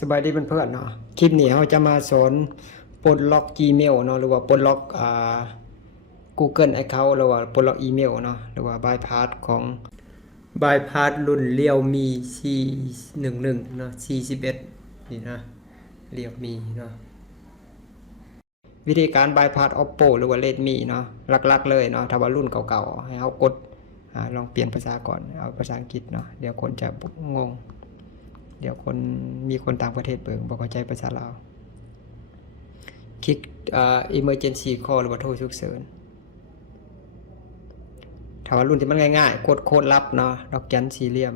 สบายดีเพื่อนๆเนาะคลิปนี้เราจะมาสอนปลดล็อก Gmail เนาะหรือว่าปลดล็อกอ่า Google Account หรือว่าปลดล็อกอีเมลเนาะหรือว่า bypass ของ bypass รุ่น Realme C11 เนาะ C11 นี่นะ Realme เนาะวิธีการ bypass Oppo หรือว่า Redmi เนาะหลักๆเลยเนาะถ้าว่ารุ่นเก่าๆให้เขากดอาลองเปลี่ยนภาษาก่อนเอาภาษาอังกฤษเนาะเดี๋ยวคนจะงง เดี๋ยวคนมีคนต่างประเทศเปิงบอกเข้าใจภาษาลาวคลิกอ่า emergency call หรือว่าโทรฉุกเฉินถ้าว่ารุ่นที่มันง่ายๆกดโค้ดลับเนาะดอกจันสี่เหลี่ยม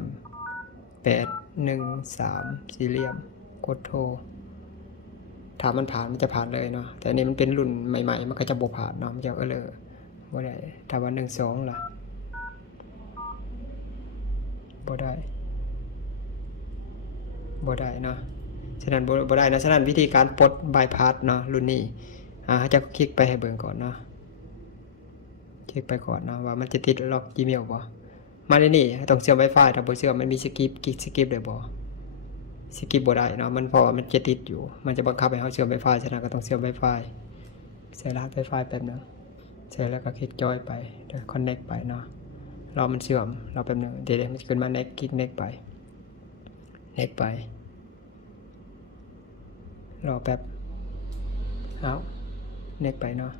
แปดหนึ่งสามสี่เหลี่ยมกดโทรถ้ามันผ่านมันจะผ่านเลยเนาะแต่อันนี้มันเป็นรุ่นใหม่ๆ มันก็จะบ่ผ่านเนาะมันจะเออเลยบ่ได้ถ้าว่าหนึ่งสองล่ะบ่ได้ บ่ได้เนาะฉะนั้นบ่บ่ได้นะฉะนั้นวิธีการปลดบายพาสเนาะรุ่นนี้อ่าจะคลิกไปให้เบิ่งก่อนเนาะคลิกไปก่อนเนาะว่ามันจะติดล็อก Gmail บ่มาในนี่ต้องเชื่อม Wi-Fi ถ้าบ่เชื่อมมันมีสกิปคลิกสกิปได้บ่สกิปบ่ได้เนาะมันเพราะมันจะติดอยู่ มันจะบังคับให้เราเชื่อม Wi-Fi ฉะนั้นก็ต้องเชื่อม Wi-Fi ใส่รหัส Wi-Fi แป๊บนึงใส่แล้วก็คลิกจอยไปเดี๋ยว connect ไปเนาะรอมันเชื่อมรอแป๊บนึงเดี๋ยวมันจะขึ้นมา next คลิก next ไป next ไป รอแป๊บ เอาเน็กไปเนาะ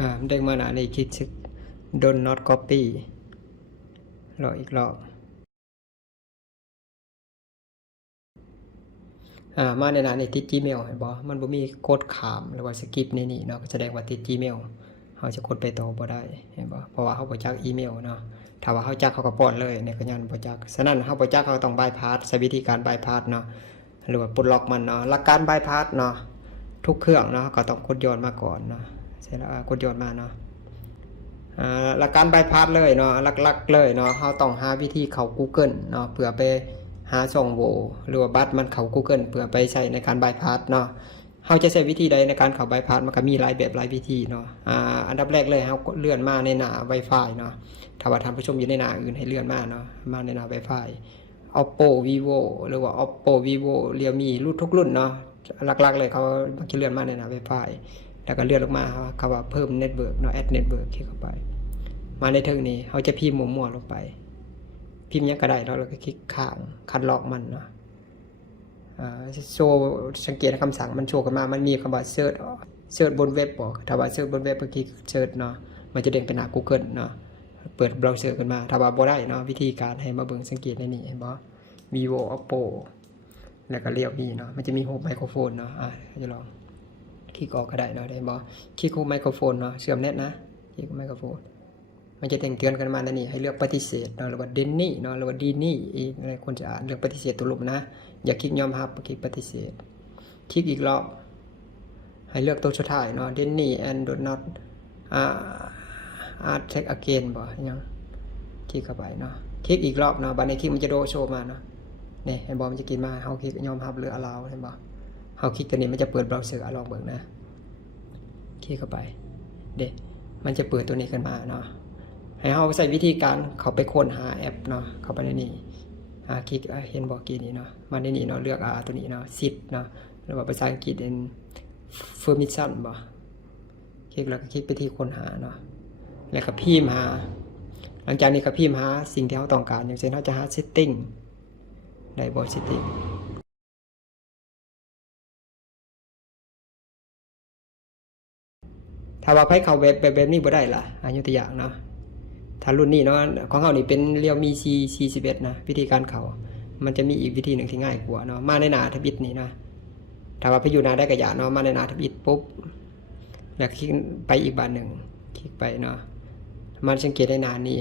อ่าเด้งมาหนาในคิดซึก don not copy รออีกรอบอ่ามาในหนาในติด Gmail เห็นบ่มันบ่มีโค้ดขามหรือว่าสกิปในนี่เนาะก็แสดงว่าติด Gmail เขาจะกดไปต่อบ่ได้เห็นบ่เพราะว่าเขาบ่จักอีเมลเนาะถ้าว่าเขาจักเขาก็ปอนเลยเนี่ยก็ยันบ่จักฉะนั้นเขาบ่จักเขาต้องบายพาสใช้วิธีการบายพาสเนาะหรือว่าปลดล็อกมันเนาะหลักการบายพาสเนาะทุกเครื่องเนาะก็ต้องกดย้อนมาก่อนเนาะเสร็จแล้วกดย้อนมาเนาะหลักการบายพาสเลยเนาะหลักๆเลยเนาะเขาต้องหาวิธีเข้า Google เนาะเพื่อไปหาช่องโหว่หรือว่าบัตรมันเข้า Google เพื่อไปใช้ในการบายพาสเนาะ เขาจะใช้วิธีใดในการเข้าบายพาสมันก็มีหลายแบบหลายวิธีเนาะอ่าอันดับแรกเลยเขาเลื่อนมาในหน้า Wi-Fi เนาะถ้าว่าท่านผู้ชมอยู่ในหน้าอื่นให้เลื่อนมาเนาะมาในหน้า Wi-Fi Oppo Vivo หรือว่า Oppo Vivo Realme รุ่นทุกรุ่นเนาะหลักๆเลยเขาบางทีเลื่อนมาในหน้า Wi-Fi แล้วก็เลื่อนลงมาคำว่าเพิ่มเน็ตเวิร์กเนาะ add network คลิกเข้าไป มาในเทิงนี้เขาจะพิมพ์มั่วๆลงไป พิมพ์ยังก็ได้แล้วเราก็คลิกข้างคัดลอกมันเนาะ โชว์สังเกตคำสั่งมันโชว์กันมา มันมีคำว่า search เสิร์ชบนเว็บบอกถ้าว่าเสิร์ชบนเว็บก็คลิกเสิร์ชเนาะมันจะเด้งไปหน้า Google เนาะเปิดเบราว์เซอร์ขึ้นมา ถ้าว่าบ่ได้เนาะวิธีการให้มาเบิ่งสังเกตในนี้เห็นบ่ vivo oppo แล้วก็เรียวมีเนาะมันจะมีโฮมไมโครโฟนเนาะอะจะลองคลิกออกก็ได้เนาะได้บ่คลิกคูไมโครโฟนเนาะเชื่อมเน็ตนะคลิกไมโครโฟน มันจะแจ้งเตือนกันมาในนี้ให้เลือกปฏิเสธเนาะหรือว่าเดนนี่เนาะหรือว่าดีนี่อีกอะไรควรจะอ่านเลือกปฏิเสธตัวลบนะ อย่าคลิกยอมรับคลิกปฏิเสธ คลิกอีกรอบให้เลือกตัวสุดท้ายเนาะเดนนี่ and do not อ่า art check again บ่ยังคลิกเข้าไปเนาะคลิกอีกรอบเนาะบัดนี้คลิกมันจะโดโชว์มาเนาะนี่เห็นบ่มันจะกินมาเฮาคลิกยอมรับหรือ allow เห็นบ่เฮาคลิกตัวนี้มันจะเปิดเบราว์เซอร์อะลองเบิ่งนะคลิกเข้าไป เด็มันจะเปิดตัวนี้ขึ้นมาเนาะ ให้เราใส่วิธีการเขาไปค้นหาแอปเนาะเขาไปในนี้อ่าคลิกเห็นบอกกี้นี้เนาะมาในนี้เนาะเลือกอ่าตัวนี้เนาะซิปเนาะหรือว่าภาษาอังกฤษเป็น permission บ่คลิกแล้วก็คลิกไปที่ค้นหาเนาะแล้วก็พิมพ์หา หลังจากนี้ก็พิมพ์หาสิ่งที่เราต้องการ อย่างเช่นเราจะหา setting ได้บ่ setting ถ้าว่าไพ่เขาเว็บแบบแบบนี้บ่ได้ล่ะอันยกตัวอย่างเนาะ ถ้ารุ่นนี้เนาะของเขานี่เป็นเรียวมี C C11 นะวิธีการเขามันจะมีอีกวิธีหนึ่งที่ง่ายกว่าเนาะมาในนาทบิดนี่นะถ้าว่าไปอยู่นาได้กระยาเนาะมาในนาทบิดปุ๊บแล้วคลิกไปอีกบานหนึ่งคลิกไปเนาะมันสังเกตในน้านี้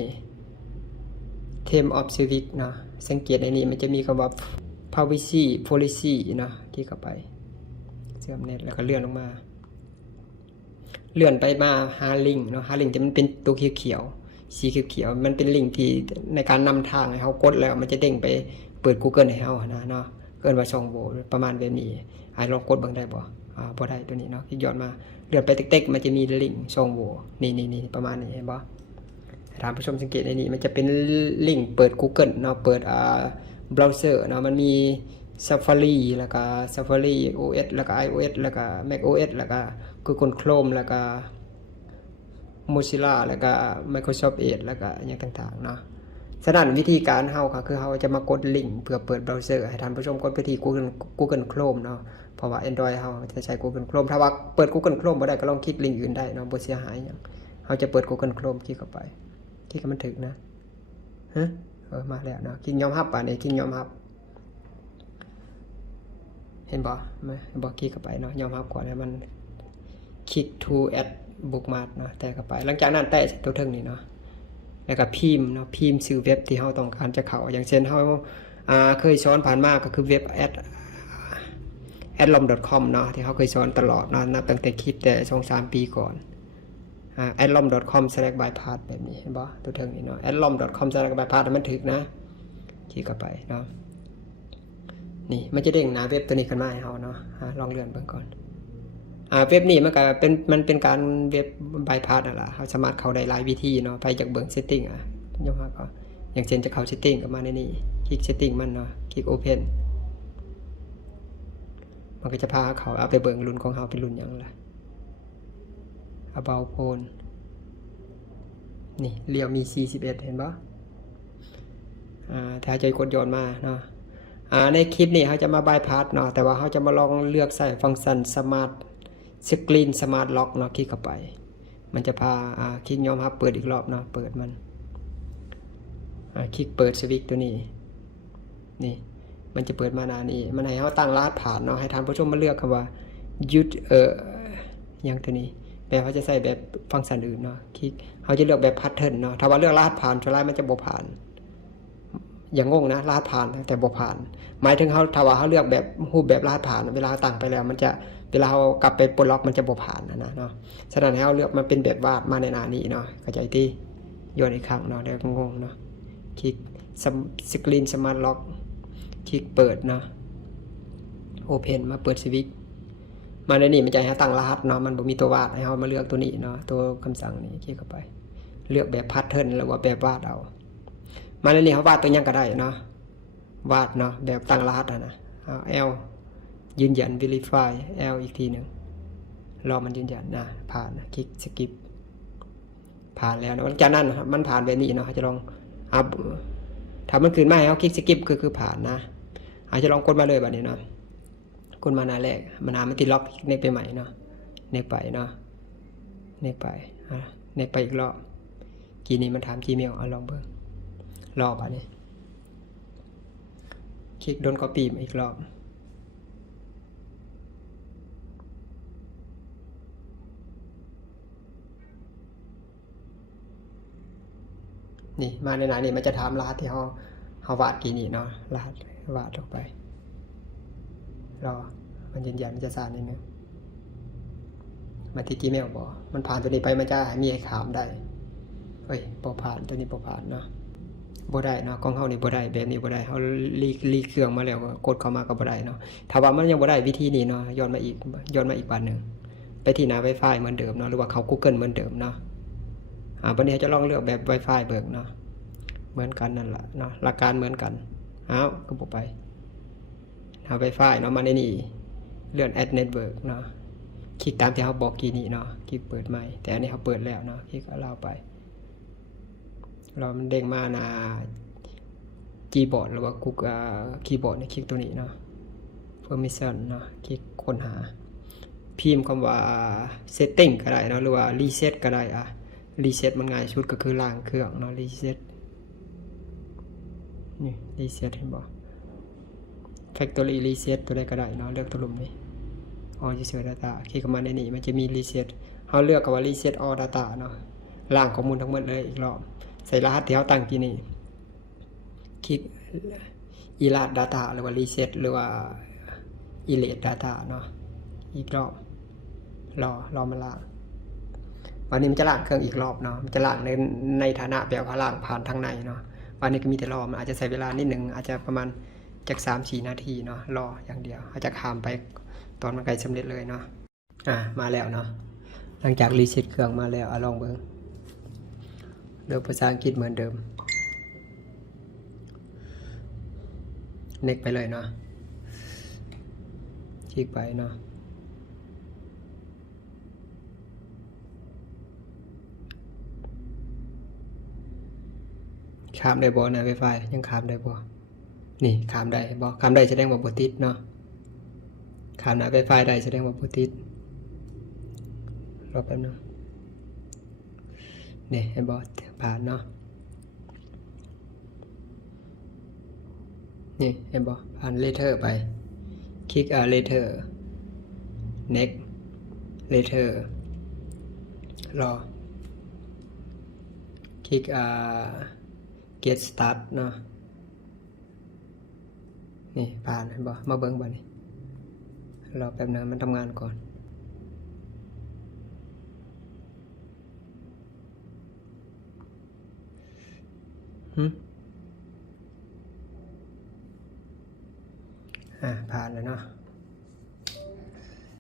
Term of Service เนาะสังเกตในนี้มันจะมีคำว่า Privacy Policy เนาะคลิกเข้าไปเชื่อมเน็ตแล้วก็เลื่อนลงมา เลื่อนไปมาหาลิงเนาะหาลิงก์ที่มันเป็นตัวเขียวๆ สีเขียวๆมันเป็นลิงก์ที่ในการนำทางให้เขากดแล้ว มันจะเด้งไปเปิด Google ให้เขานะเนาะเกินว่าช่องโหว่ประมาณแบบนี้ไอ้ลองกดบิ่งได้บ่อ่าบ่ได้ตัวนี้เนาะคลิกย้อนมาเลื่อนไปเต็กๆมันจะมีลิงก์ช่องโหว่นี่นี่นี่ประมาณนี้เห็นบ่ถามผู้ชมสังเกตในนี้มันจะเป็นลิงก์เปิด Google เนาะเปิดอ่าเบราว์เซอร์เนาะมันมี Safari แล้วก็ Safari OS แล้วก็ iOS แล้วก็ macOS แล้วก็ Google Chrome แล้วก็ Mozilla แล้วก็ Microsoft Edge แล้วก็อย่างต่างๆเนาะฉะนั้นวิธีการเฮาก็คือเฮาจะมากดลิงก์เพื่อเปิดเบราว์เซอร์ให้ท่านผู้ชมกดไปที่ Google Google Chrome เนาะเพราะว่า Android เฮาจะใช้ Google Chrome ถ้าว่าเปิด Google Chrome บ่ได้ก็ลองคลิกลิงก์อื่นได้เนาะบ่เสียหายหยังเฮาจะเปิด Google Chrome คลิกเข้าไปคลิกให้มันถึกนะฮะเออมาแล้วเนาะคลิกยอมรับป่ะนี่คลิกยอมรับเห็นบ่มาเห็นบ่คลิกเข้าไปเนาะยอมรับก่อนแล้วมันคลิก to add bookmark เนาะแต่เข้าไป หลังจากนั้นแตะตัวเทิงนี่เนาะแล้วก็พิมพ์เนาะพิมพ์ชื่อเว็บที่เฮาต้องการจะเข้าอย่างเช่นเฮาอ่าเคยสอนผ่านมาก็คือเว็บ ad adlom.com เนาะที่เขาเคยสอนตลอดเนาะนับตั้งแต่คลิปแต่2-3ปีก่อนอ่า adlom.com/bypass แบบนี้เห็นบ่ตัวเทิงนี่เนาะ adlom.com/bypass มันถึกนะคลิกเข้าไปเนาะนี่มันจะเด้งหน้าเว็บตัวนี้ขึ้นมาให้เราเนาะลองเลื่อนเบิ่งก่อน อ่าเว็บนี้มันก็เป็นมันเป็นการเว็บบายพาสนั่นแหละเราสามารถเข้าได้หลายวิธีเนาะไปจากเบิ่ง setting อะยกมาก็อย่างเช่นจะเข้า setting ก็มาในนี้คลิก setting มันเนาะคลิก open มันก็จะพาเขาเอาไปเบิ่งรุ่นของเราเป็นรุ่นยังล่ะ about phone นี่เรียวมี 41 เห็นปะอ่าถ้าใจกดย้อนมาเนาะอ่าในคลิปนี้เขาจะมาบายพาสเนาะแต่ว่าเขาจะมาลองเลือกใส่ฟังก์ชันสมาร์ท สกรีนสมาร์ทล็อกเนาะคลิกเข้าไป มันจะพาอ่าคลิกยอมรับเปิดอีกรอบเนาะเปิดมันอ่าคลิกเปิดสวิตตัวนี้ นี่ มันจะเปิดมาหนานี้ มันให้เขาตั้งรหัสผ่านเนาะให้ท่านผู้ชมมาเลือกคำว่ายุดเอออย่างตัวนี้แบบเขาจะใส่แบบฟังก์ชันอื่นเนาะคลิกเขาจะเลือกแบบพัทเทิร์นเนาะถ้าว่าเลือกรหัสผ่านส่วนใหญ่มันจะบ่ผ่าน อย่างงงนะรหัสผ่านแต่บ่ผ่าน หมายถึงเขาถ้าว่าเขาเลือกแบบรูปแบบรหัสผ่าน เวลาตั้งไปแล้ว มันจะ เวลาเขากลับไปปลดล็อกมันจะบ่ผ่านนะนะเนาะฉะนั้นให้เขาเลือกมันเป็นแบบวาดมาในหน้านี้เนาะเข้าใจที่โยนอีกครั้งเนาะเดี๋ยวงงๆเนาะคลิกสกรีนสมาร์ทล็อกคลิกเปิดเนาะโอเพนมาเปิดสวิตช์มาในนี้มันจะให้ตั้งรหัสเนาะมันบ่มีตัววาดให้เขามาเลือกตัวนี้เนาะตัวคำสั่งนี้คลิกเข้าไป เลือกแบบพาร์ทเทิร์นหรือว่าแบบวาดเอามาในนี้เขาวาดตัวยังก็ได้เนาะวาดเนาะแบบตั้งรหัสนะเอา L ยืนยัน verify L อีกทีหนึ่งรอมันยืนยันนะผ่านนะคลิก skip ผ่านแล้วนะหลังจากนั้นมันผ่านแบบนี้เนาะจะลองอัพถ้ามันขึ้นมาให้เขาคลิก skip คือคือผ่านนะ อาจจะลองกดมาเลยแบบนี้เนาะกดมาหน้าแรกมันหามันติดล็อกเน็กไปใหม่เนาะเน็กไปเนาะเน็กไปอะเน็กไปอีกรอบกีนี้มันถาม Gmail เอาลองเบิ่งรอบอันนี้คลิกโดน copy มาอีกรอบ นี่มาในไหนนี่มันจะถามรหัสที่เขาเขาวาดกี่นี่เนาะรหัสวาดออกไปรอมันยืนยันมันจะสานนิดนึงมาที่ Gmail บอมันผ่านตัวนี้ไปมันจะมีไอ้ขามได้เฮ้ยบ่ผ่านตัวนี้บ่ผ่านเนาะบ่ได้เนาะของเฮานี่บ่ได้แบบนี้บ่ได้เฮาลีลีเครื่องมาแล้วกดเข้ามาก็บ่ได้เนาะถ้าว่ามันยังบ่ได้วิธีนี้เนาะย้อนมาอีกย้อนมาอีกบานหนึ่งไปที่หน้า Wi-Fi เหมือนเดิมเนาะหรือว่าเขา Google เหมือนเดิมเนาะ อ่าบัดนี้จะลองเลือกแบบ Wi-Fi เบิกเนาะเหมือนกันนั่นแหละเนาะหลักการเหมือนกันเอาก็บไปหา Wi-Fi เนาะมาในนี้เลื่อน Add Network เนาะคลิกตามที่เฮาบอกกี้นี้เนาะคลิกเปิดใหม่ แต่อันนี้เฮาเปิดแล้วเนาะคลิกเอาไป เรามันเด้งมานาคีย์บอร์ดหรือว่า Google คีย์บอร์ดในคลิกตัวนี้เนาะ permission เนาะคลิกค้นหา พิมพ์คำว่า setting ก็ได้เนาะหรือว่า reset ก็ได้อะ reset มันง่ายสุดก็คือล้างเครื่องเนาะ reset นี่ reset เห็นบ่ factory reset ตัวใดก็ได้เนาะเลือกตัวลุ่มนี้ all user data คลิกเข้ามาในนี้มันจะมี reset เราเลือกกับว่า reset all data เนาะล้างข้อมูลทั้งหมดเลยอีกรอบ ใส่รหัสที่เราตั้งกี่นี่คลิก erase data หรือว่า reset หรือว่า erase data เนาะอีกรอบรอรอมันล้าง วันนี้มันจะล้างเครื่องอีกรอบเนาะมันจะล้างในในฐานะแบบว่าล้างผ่านทางในเนาะวันนี้ก็มีแต่รอมันอาจจะใช้เวลานิดหนึ่งอาจจะประมาณจากสามสี่นาทีเนาะรออย่างเดียว อาจจะข้ามไปตอนมันใกล้สำเร็จเลยเนาะอะมาแล้วเนาะหลังจากรีเซ็ตเครื่องมาแล้วอลองเบิ่งเลือกภาษาอังกฤษเหมือนเดิมเน็กไปเลยเนาะคลิกไปเนาะ ข้ามได้บ่นะไวไฟยังข้ามได้บ่นี่ข้ามได้บ่ข้ามได้แสดงว่าบ่ติดเนาะข้ามหน้าไวไฟได้แสดงว่าบ่ติดรอแป๊บนึงนี่เห็นบ่ผ่านเนาะนี่เห็นบ่ผ่านเลเทอร์ไป คลิกอ่าเลเทอร์ next later รอ คลิกอ่า get start เนาะนี่ผ่านเห็นบ่มาเบิ่งบ่นี่รอแป๊บนึงมันทำงานก่อนหึอ่าผ่านแล้วเนาะ